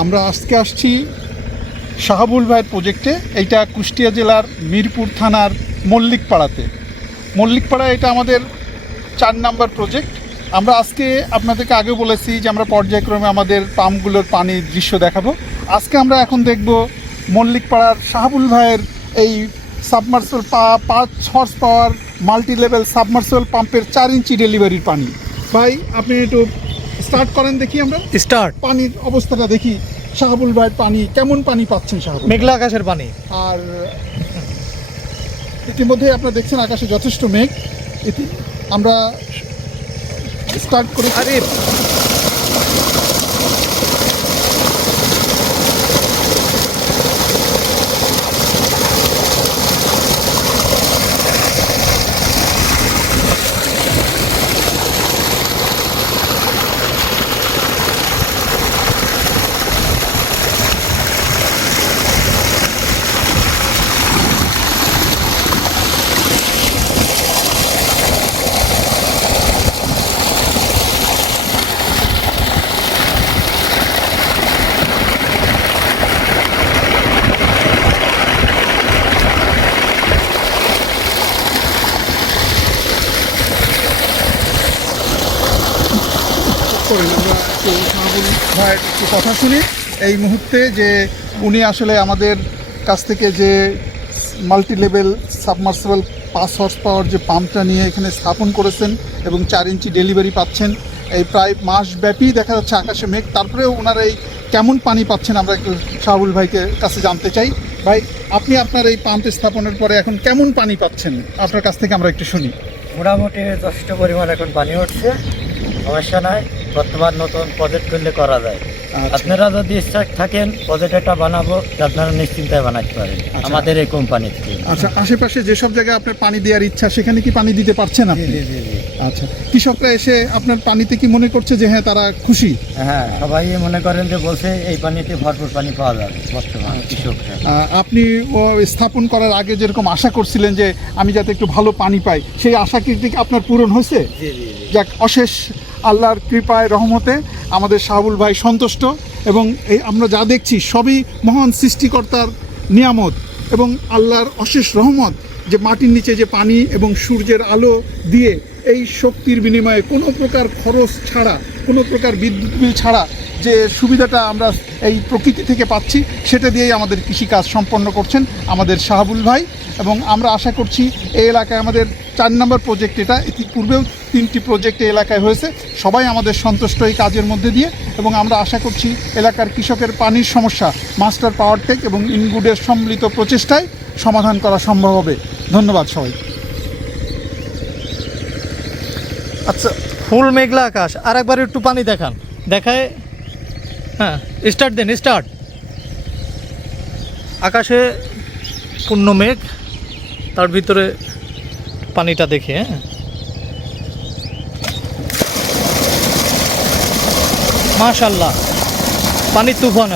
আমরা আজকে আসছি শাহাবুল ভাইয়ের প্রজেক্টে এইটা কুষ্টিয়া জেলার মিরপুর থানার মল্লিকপাড়াতে। মল্লিকপাড়া এটা আমাদের চার নাম্বার প্রজেক্ট আমরা আজকে আপনাদেরকে আগে বলেছি যে আমরা পর্যায়ক্রমে আমাদের পাম্পগুলোর পানির দৃশ্য দেখাবো। আজকে আমরা এখন দেখব মল্লিকপাড়ার শাহাবুল ভাইয়ের এই সাবমার্সেল পা, পাঁচ horse power multi level submersible পাম্পের চার ইঞ্চি ডেলিভারির পানি। ভাই, আপনি একটু স্টার্ট করেন দেখি আমরা। স্টার্ট পানির অবস্থাটা দেখি। শাহাবুল ভাইয়ের পানি কেমন পানি পাচ্ছেন শাহাবুল? মেঘলা আকাশের পানি। আর ইতিমধ্যে আপনারা দেখছেন আকাশে যথেষ্ট মেঘ। ইতি আমরা স্টার্ট করে আরে করেন আমরা ভাইয়ের একটু কথা শুনি। এই মুহূর্তে যে উনি আসলে আমাদের কাছ থেকে যে মাল্টি লেভেল সাবমার্সিবল পাঁচ হর্স পাওয়ার যে পাম্পটা নিয়ে এখানে স্থাপন করেছেন এবং চার ইঞ্চি ডেলিভারি পাচ্ছেন, এই প্রায় মাসব্যাপী দেখা যাচ্ছে আকাশে মেঘ। তারপরেও ওনার এই কেমন পানি পাচ্ছেন আমরা একটু শাহাবুল ভাইকে কাছে জানতে চাই। ভাই, আপনি আপনার এই পাম্প স্থাপনের পরে এখন কেমন পানি পাচ্ছেন? আপনার কাছ থেকে আমরা একটু শুনি। মোটামুটি যথেষ্ট পরিমাণ এখন পানি উঠছে। সমস্যা নাই। বর্তমান নতুন প্রজেক্ট করলে করা যায়। আচ্ছা। আপনারা যদি ইচ্ছা থাকেন প্রজেক্ট একটা বানাবো আপনারা নিশ্চিন্তায় বানাতে পারেন। আচ্ছা। আমাদের এই কোম্পানি থেকে। আচ্ছা আশেপাশে যেসব জায়গায় আপনার পানি দেওয়ার ইচ্ছা সেখানে কি পানি দিতে পারছেন আপনি? জি জি জি। আচ্ছা কৃষকরা এসে আপনার পানিতে কি মনে করছে যে হ্যাঁ তারা খুশি? হ্যাঁ সবাই মনে করেন যে বলছে এই পানিতে ভরপুর পানি পাওয়া যাবে বর্তমান আচ্ছা। কৃষকরা। আপনি স্থাপন করার আগে যেরকম আশা করছিলেন যে আমি যাতে একটু ভালো পানি পাই সেই আশা কি আপনার পূরণ হয়েছে? জি জি জি। যাক অশেষ আল্লাহর কৃপায়, রহমতে আমাদের শাহুল ভাই সন্তুষ্ট এবং এই আমরা যা দেখছি সবই মহান সৃষ্টিকর্তার নিয়ামত এবং আল্লাহর অশেষ রহমত যে মাটির নিচে যে পানি এবং সূর্যের আলো দিয়ে এই শক্তির বিনিময়ে কোনো প্রকার খরচ ছাড়া, কোনো প্রকার বিদ্যুৎ বিল ছাড়া যে সুবিধাটা আমরা এই প্রকৃতি থেকে পাচ্ছি, সেটা দিয়েই আমাদের কৃষিকাজ সম্পন্ন করছেন আমাদের শাহাবুল ভাই। এবং আমরা আশা করছি এই এলাকায় আমাদের চার নম্বর প্রজেক্ট এটা ইতিপূর্বেও তিনটি প্রজেক্ট এই এলাকায় হয়েছে। সবাই আমাদের সন্তুষ্ট এই কাজের মধ্যে দিয়ে। এবং আমরা আশা করছি এলাকার কৃষকের পানির সমস্যা মাস্টার পাওয়ার টেক এবং ইনগুডের সম্মিলিত প্রচেষ্টায় সমাধান করা সম্ভব হবে। ধন্যবাদ সবাই। আচ্ছা ফুল মেঘলা আকাশ আর একবার একটু পানি দেখান। দেখায় হ্যাঁ স্টার্ট দেন স্টার্ট আকাশে পূর্ণ মেঘ, তার ভিতরে পানিটা দেখে হ্যাঁ। মাশাল্লাহ পানি তুফান